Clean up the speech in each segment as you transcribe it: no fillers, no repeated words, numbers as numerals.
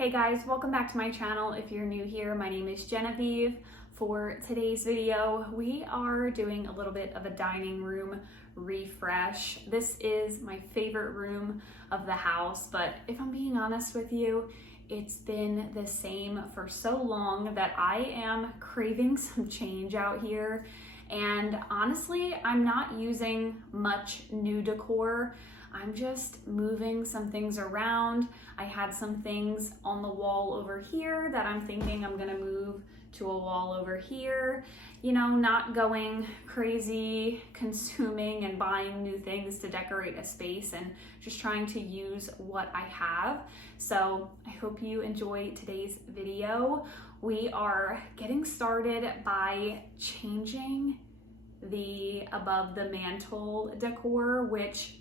Hey guys, welcome back to my channel. If you're new here, my name is Genevieve. For today's video, we are doing a little bit of a dining room refresh. This is my favorite room of the house, but if I'm being honest with you, it's been the same for so long that I am craving some change out here. And honestly, I'm not using much new decor. I'm just moving some things around. I had some things on the wall over here that I'm thinking I'm gonna move to a wall over here. You know, not going crazy, consuming and buying new things to decorate a space, and just trying to use what I have. So I hope you enjoy today's video. We are getting started by changing the above the mantle decor, which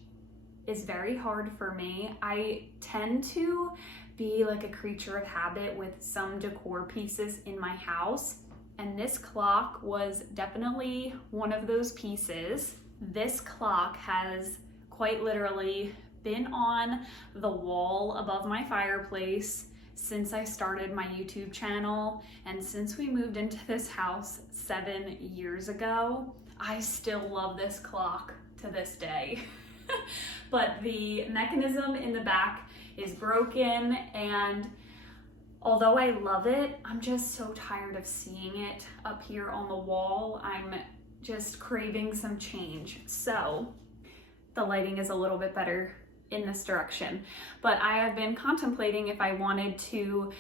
is very hard for me. I tend to be like a creature of habit with some decor pieces in my house, and this clock was definitely one of those pieces. This clock has quite literally been on the wall above my fireplace since I started my YouTube channel, and since we moved into this house 7 years ago. I still love this clock to this day. But the mechanism in the back is broken, and although I love it, I'm just so tired of seeing it up here on the wall. I'm just craving some change. So the lighting is a little bit better in this direction, but I have been contemplating if I wanted to,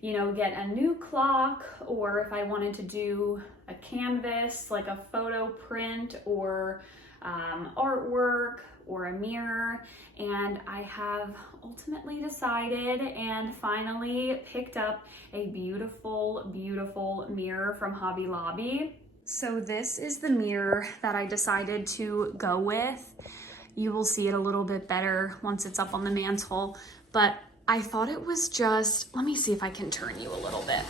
you know, get a new clock, or if I wanted to do a canvas, like a photo print, or artwork, or a mirror. And I have ultimately decided and finally picked up a beautiful, beautiful mirror from Hobby Lobby. So this is the mirror that I decided to go with. You will see it a little bit better once it's up on the mantle, but I thought it was just, let me see if I can turn you a little bit.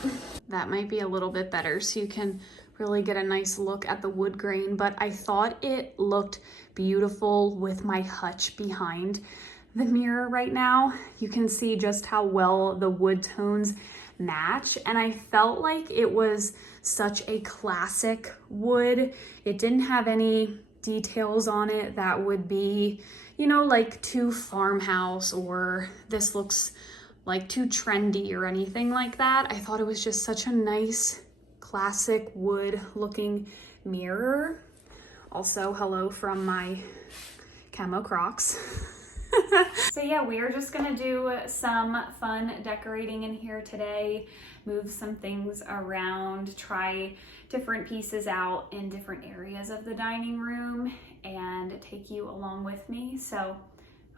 That might be a little bit better so you can really get a nice look at the wood grain, but I thought it looked beautiful with my hutch behind the mirror right now. You can see just how well the wood tones match, and I felt like it was such a classic wood. It didn't have any details on it that would be, you know, like too farmhouse, or this looks like too trendy or anything like that. I thought it was just such a nice classic wood looking mirror. Also, hello from my camo Crocs. So yeah, we are just gonna do some fun decorating in here today, move some things around, try different pieces out in different areas of the dining room, and take you along with me. So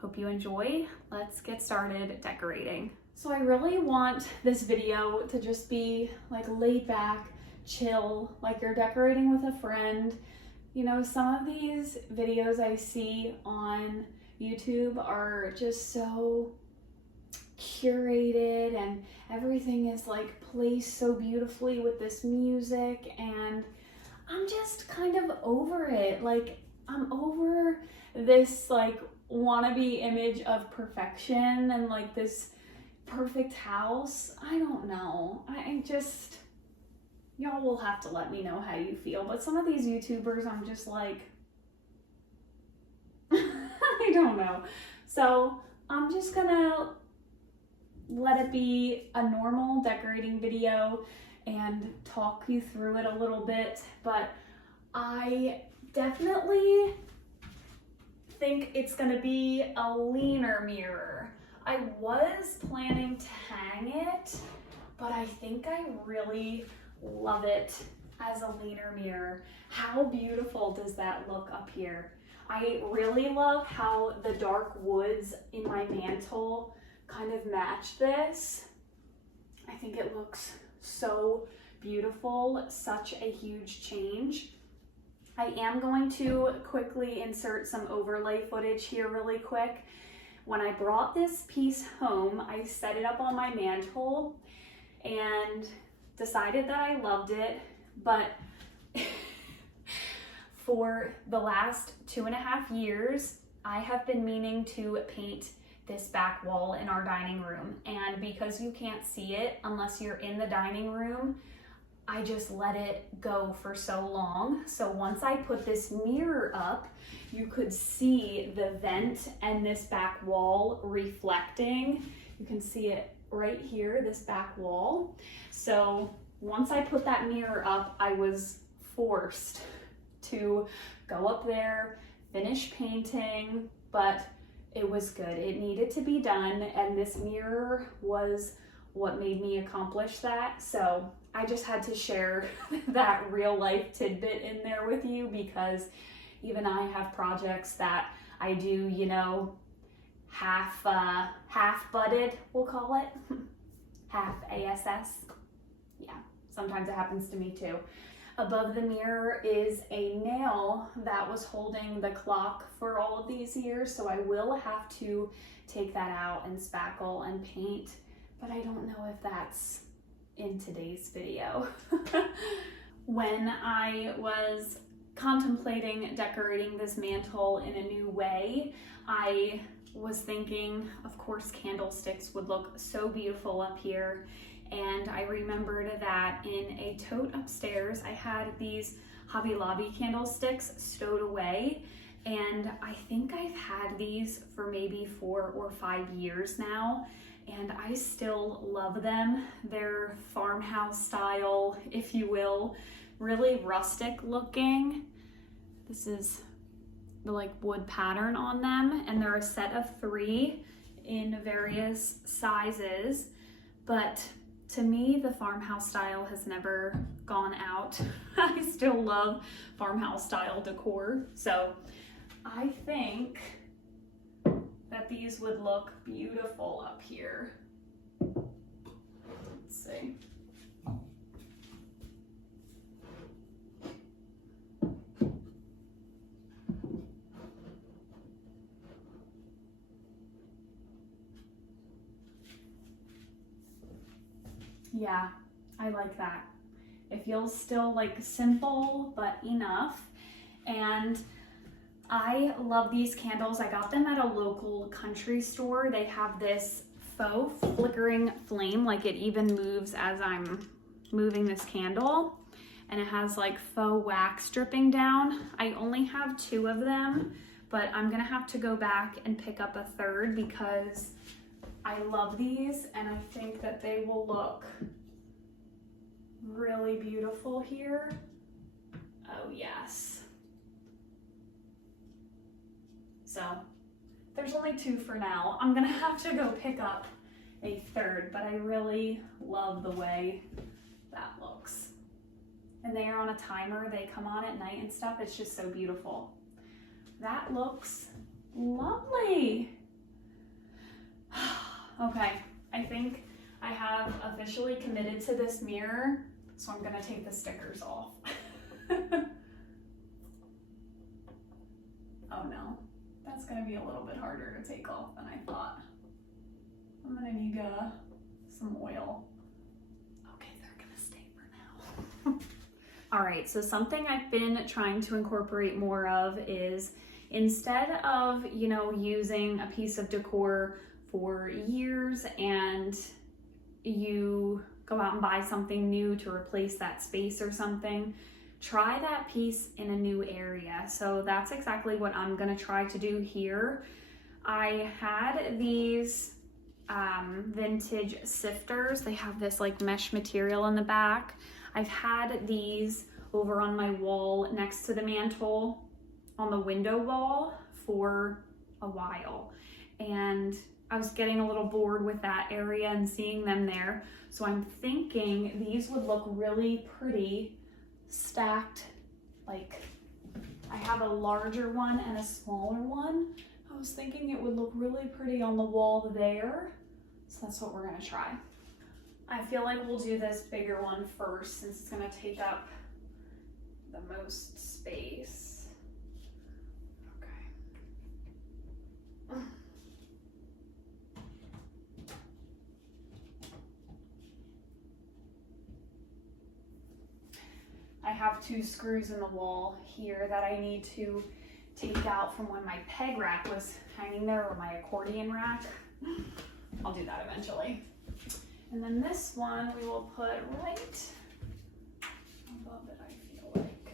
hope you enjoy. Let's get started decorating. So I really want this video to just be like laid back, chill, like you're decorating with a friend. You know, some of these videos I see on YouTube are just so curated, and everything is like placed so beautifully with this music, and I'm just kind of over it. Like, I'm over this like wannabe image of perfection and like this perfect house. I don't know. I just, y'all will have to let me know how you feel, but some of these YouTubers, I'm just like, I don't know. So I'm just gonna let it be a normal decorating video and talk you through it a little bit, but I definitely think it's gonna be a leaner mirror. I was planning to hang it, but I think I really love it as a leaner mirror. How beautiful does that look up here? I really love how the dark woods in my mantle kind of match this. I think it looks so beautiful, such a huge change. I am going to quickly insert some overlay footage here really quick. When I brought this piece home, I set it up on my mantle and decided that I loved it, but for the last 2.5 years, I have been meaning to paint this back wall in our dining room. And because you can't see it unless you're in the dining room, I just let it go for so long. So once I put this mirror up, you could see the vent and this back wall reflecting. You can see it right here, this back wall. So once I put that mirror up, I was forced to go up there, finish painting, but it was good. It needed to be done, and this mirror was what made me accomplish that. So I just had to share that real life tidbit in there with you, because even I have projects that I do, you know, half butted, we'll call it, half ASS. Yeah, sometimes it happens to me too. Above the mirror is a nail that was holding the clock for all of these years, so I will have to take that out and spackle and paint, but I don't know if that's in today's video. When I was contemplating decorating this mantle in a new way, I was thinking, of course, candlesticks would look so beautiful up here. And I remembered that in a tote upstairs, I had these Hobby Lobby candlesticks stowed away. And I think I've had these for maybe 4 or 5 years now, and I still love them. They're farmhouse style, if you will, really rustic looking. This is the like wood pattern on them, and they're a set of 3 in various sizes. But to me, the farmhouse style has never gone out. I still love farmhouse style decor. So I think that these would look beautiful up here. Let's see. Yeah, I like that. It feels still like simple, but enough. And I love these candles. I got them at a local country store. They have this faux flickering flame, like it even moves as I'm moving this candle. And it has like faux wax dripping down. I only have 2 of them, but I'm gonna have to go back and pick up a 3rd because I love these, and I think that they will look really beautiful here. Oh yes. So there's only 2 for now. I'm gonna have to go pick up a 3rd, but I really love the way that looks. And they are on a timer. They come on at night and stuff. It's just so beautiful. That looks lovely. Okay, I think I have officially committed to this mirror, so I'm gonna take the stickers off. Oh no, that's gonna be a little bit harder to take off than I thought. I'm gonna need some oil. Okay, they're gonna stay for now. All right, so something I've been trying to incorporate more of is, instead of, you know, using a piece of decor for years and you go out and buy something new to replace that space or something, try that piece in a new area. So that's exactly what I'm gonna try to do here. I had these vintage sifters. They have this like mesh material in the back. I've had these over on my wall next to the mantle on the window wall for a while, and I was getting a little bored with that area and seeing them there. So I'm thinking these would look really pretty stacked. Like, I have a larger one and a smaller one. I was thinking it would look really pretty on the wall there. So that's what we're gonna try. I feel like we'll do this bigger one first, since it's gonna take up the most space. Okay. I have 2 screws in the wall here that I need to take out from when my peg rack was hanging there, or my accordion rack. I'll do that eventually. And then this one we will put right above it, I feel like.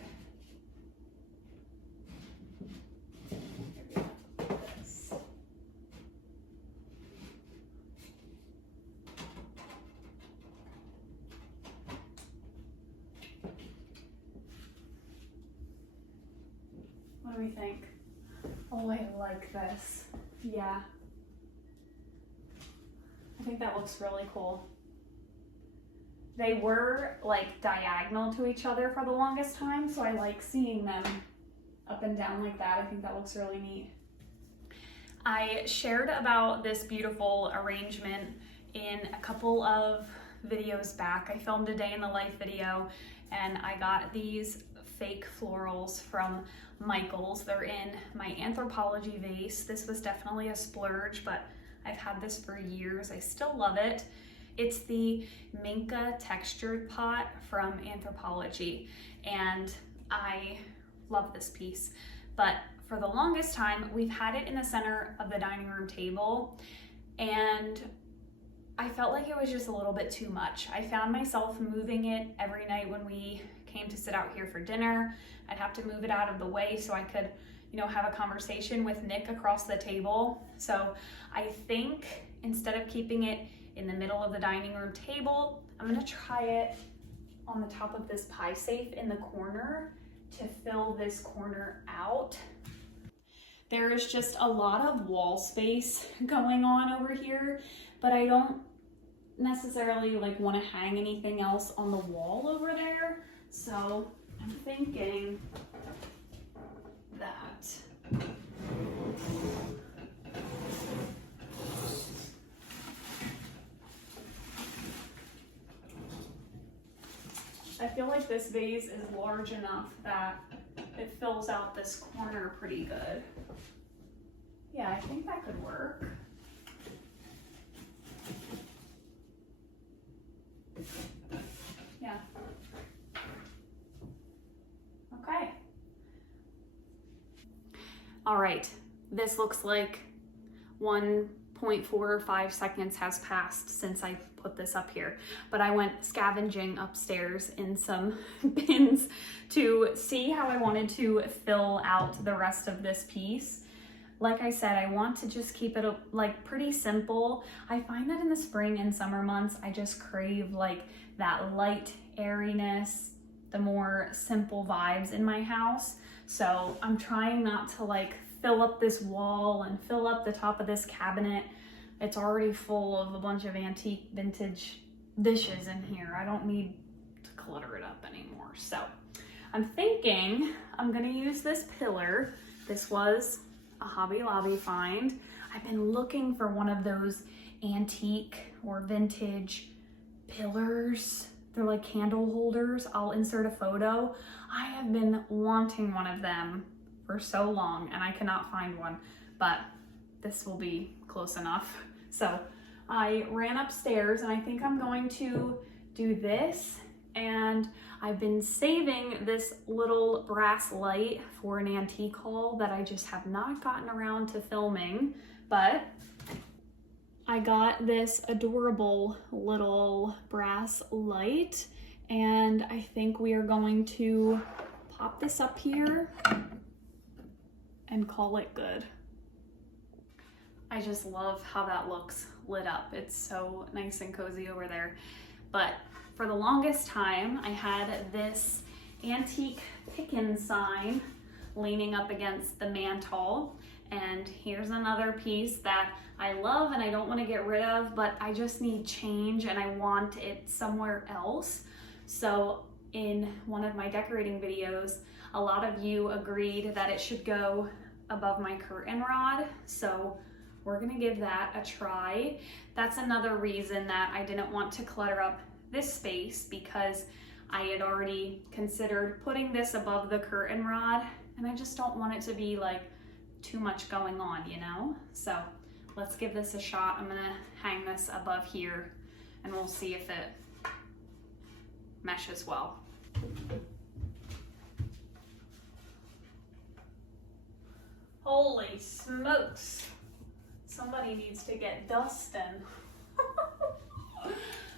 Maybe I'll put this. What do we think? Oh, I like this. Yeah. I think that looks really cool. They were like diagonal to each other for the longest time, so I like seeing them up and down like that. I think that looks really neat. I shared about this beautiful arrangement in a couple of videos back. I filmed a day in the life video, and I got these fake florals from Michael's. They're in my Anthropologie vase. This was definitely a splurge, but I've had this for years. I still love it. It's the Minka textured pot from Anthropologie, and I love this piece. But for the longest time, we've had it in the center of the dining room table, and I felt like it was just a little bit too much. I found myself moving it every night when we came to sit out here for dinner. I'd have to move it out of the way so I could, have a conversation with Nick across the table. So I think instead of keeping it in the middle of the dining room table, I'm gonna try it on the top of this pie safe in the corner to fill this corner out. There is just a lot of wall space going on over here, but I don't necessarily want to hang anything else on the wall over there. So I'm thinking that I feel like this vase is large enough that it fills out this corner pretty good. Yeah, I think that could work. Yeah. Okay. All right, this looks like 1.45 seconds has passed since I put this up here, but I went scavenging upstairs in some bins to see how I wanted to fill out the rest of this piece. Like I said, I want to just keep it pretty simple. I find that in the spring and summer months, I just crave that light airiness, the more simple vibes in my house. So I'm trying not to fill up this wall and fill up the top of this cabinet. It's already full of a bunch of antique vintage dishes in here. I don't need to clutter it up anymore. So I'm thinking I'm gonna use this pillar. This was a Hobby Lobby find. I've been looking for one of those antique or vintage pillars. They're like candle holders. I'll insert a photo. I have been wanting one of them for so long and I cannot find one, but this will be close enough. So I ran upstairs and I think I'm going to do this, and I've been saving this little brass light for an antique haul that I just have not gotten around to filming, but I got this adorable little brass light, and I think we are going to pop this up here and call it good. I just love how that looks lit up. It's so nice and cozy over there. But for the longest time, I had this antique pick'in sign leaning up against the mantle. And here's another piece that I love and I don't want to get rid of, but I just need change and I want it somewhere else. So in one of my decorating videos, a lot of you agreed that it should go above my curtain rod. So we're gonna give that a try. That's another reason that I didn't want to clutter up this space, because I had already considered putting this above the curtain rod and I just don't want it to be too much going on, So let's give this a shot. I'm gonna hang this above here and we'll see if it meshes well. Holy smokes. Somebody needs to get dusting. Let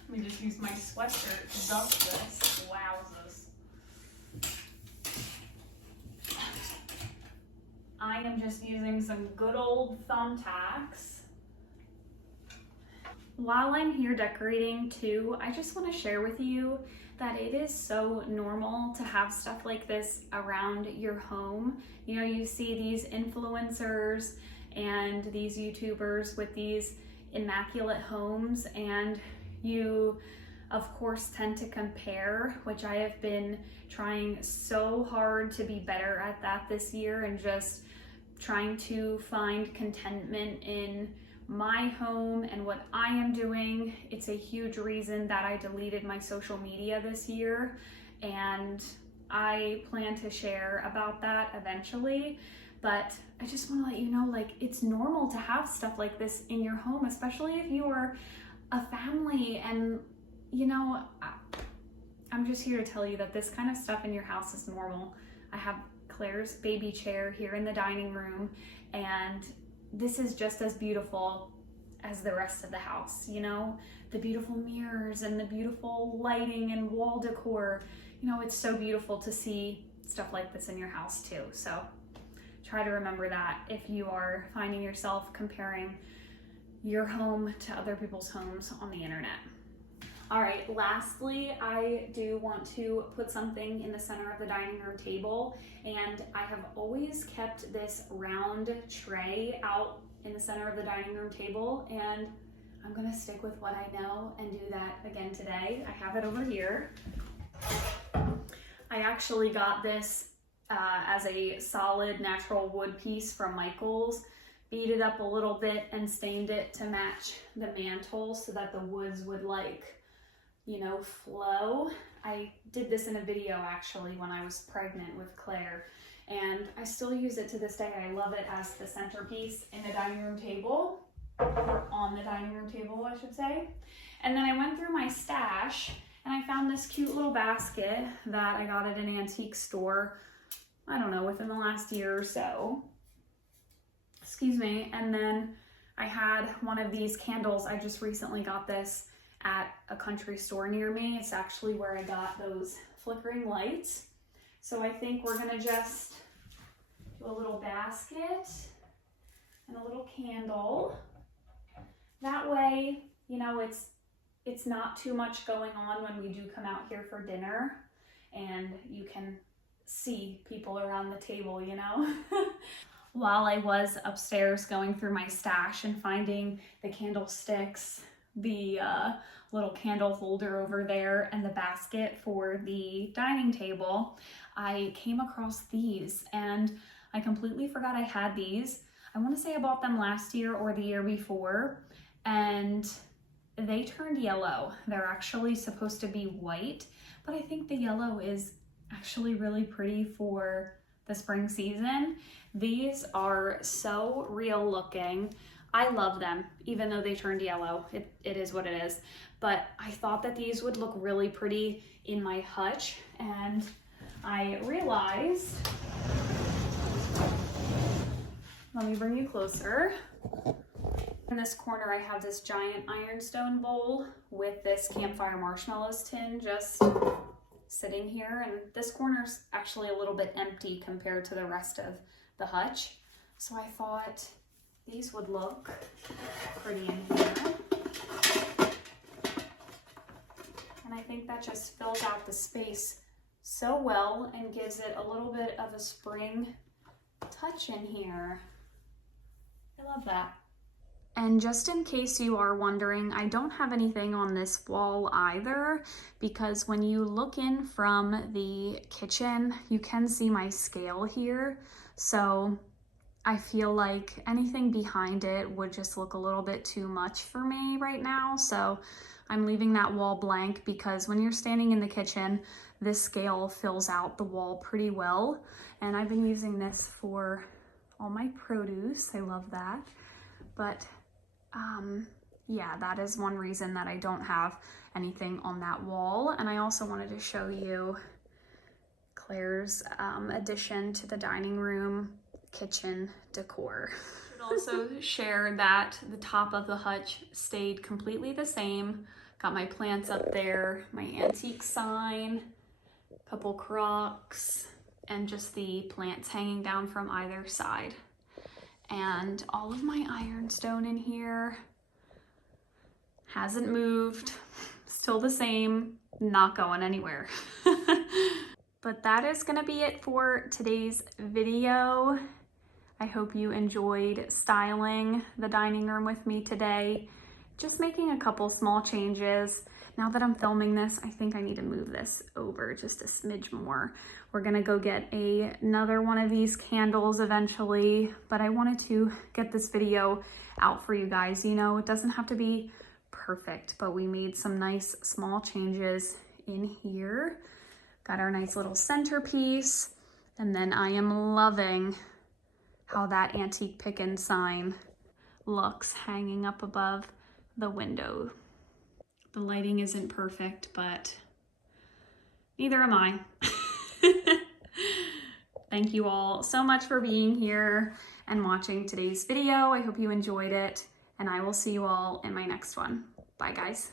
me just use my sweatshirt to dust this. Wowzers. I am just using some good old thumbtacks. While I'm here decorating too, I just want to share with you that it is so normal to have stuff like this around your home. You know, you see these influencers and these YouTubers with these immaculate homes, and you of course tend to compare, which I have been trying so hard to be better at that this year, and just trying to find contentment in my home and what I am doing. It's a huge reason that I deleted my social media this year, and I plan to share about that eventually. But I just want to let you know, like, it's normal to have stuff like this in your home, especially if you are a family. And you know, I'm just here to tell you that this kind of stuff in your house is normal. I have Claire's baby chair here in the dining room, and this is just as beautiful as the rest of the house. You know, the beautiful mirrors and the beautiful lighting and wall decor. You know, it's so beautiful to see stuff like this in your house too. So try to remember that if you are finding yourself comparing your home to other people's homes on the internet. All right, lastly, I do want to put something in the center of the dining room table, and I have always kept this round tray out in the center of the dining room table, and I'm gonna stick with what I know and do that again today. I have it over here. I actually got this as a solid natural wood piece from Michael's, beat it up a little bit and stained it to match the mantle so that the woods would, like, you know, flow. I did this in a video actually when I was pregnant with Claire, and I still use it to this day. I love it as the centerpiece in the dining room table, or on the dining room table, I should say. And then I went through my stash and I found this cute little basket that I got at an antique store, I don't know, within the last year or so. Excuse me. And then I had one of these candles. I just recently got this at a country store near me. It's actually where I got those flickering lights. So I think we're gonna just do a little basket and a little candle. That way, you know, it's not too much going on when we do come out here for dinner, and you can see people around the table, you know. While I was upstairs going through my stash and finding the candlesticks, the little candle holder over there, and the basket for the dining table, I came across these, and I completely forgot I had these. I want to say I bought them last year or the year before, and they turned yellow. They're actually supposed to be white, but I think the yellow is actually really pretty for the spring season. These are so real looking. I love them, even though they turned yellow. It is what it is. But I thought that these would look really pretty in my hutch, and I realized, let me bring you closer. In this corner, I have this giant ironstone bowl with this campfire marshmallows tin just sitting here, and this corner's actually a little bit empty compared to the rest of the hutch. So I thought these would look pretty in here. And I think that just fills out the space so well and gives it a little bit of a spring touch in here. I love that. And just in case you are wondering, I don't have anything on this wall either, because when you look in from the kitchen, you can see my scale here. So I feel like anything behind it would just look a little bit too much for me right now. So I'm leaving that wall blank, because when you're standing in the kitchen, this scale fills out the wall pretty well. And I've been using this for all my produce. I love that. But yeah, that is one reason that I don't have anything on that wall. And I also wanted to show you Claire's addition to the dining room kitchen decor. I should also share that the top of the hutch stayed completely the same. Got my plants up there, my antique sign, a couple crocks, and just the plants hanging down from either side. And all of my ironstone in here hasn't moved, still the same, not going anywhere. But that is gonna be it for today's video. I hope you enjoyed styling the dining room with me today. Just making a couple small changes. Now that I'm filming this, I think I need to move this over just a smidge more. We're gonna go get another one of these candles eventually, but I wanted to get this video out for you guys. You know, it doesn't have to be perfect, but we made some nice small changes in here. Got our nice little centerpiece, and then I am loving how that antique pick'n sign looks hanging up above the window. The lighting isn't perfect, but neither am I. Thank you all so much for being here and watching today's video. I hope you enjoyed it, and I will see you all in my next one. Bye, guys.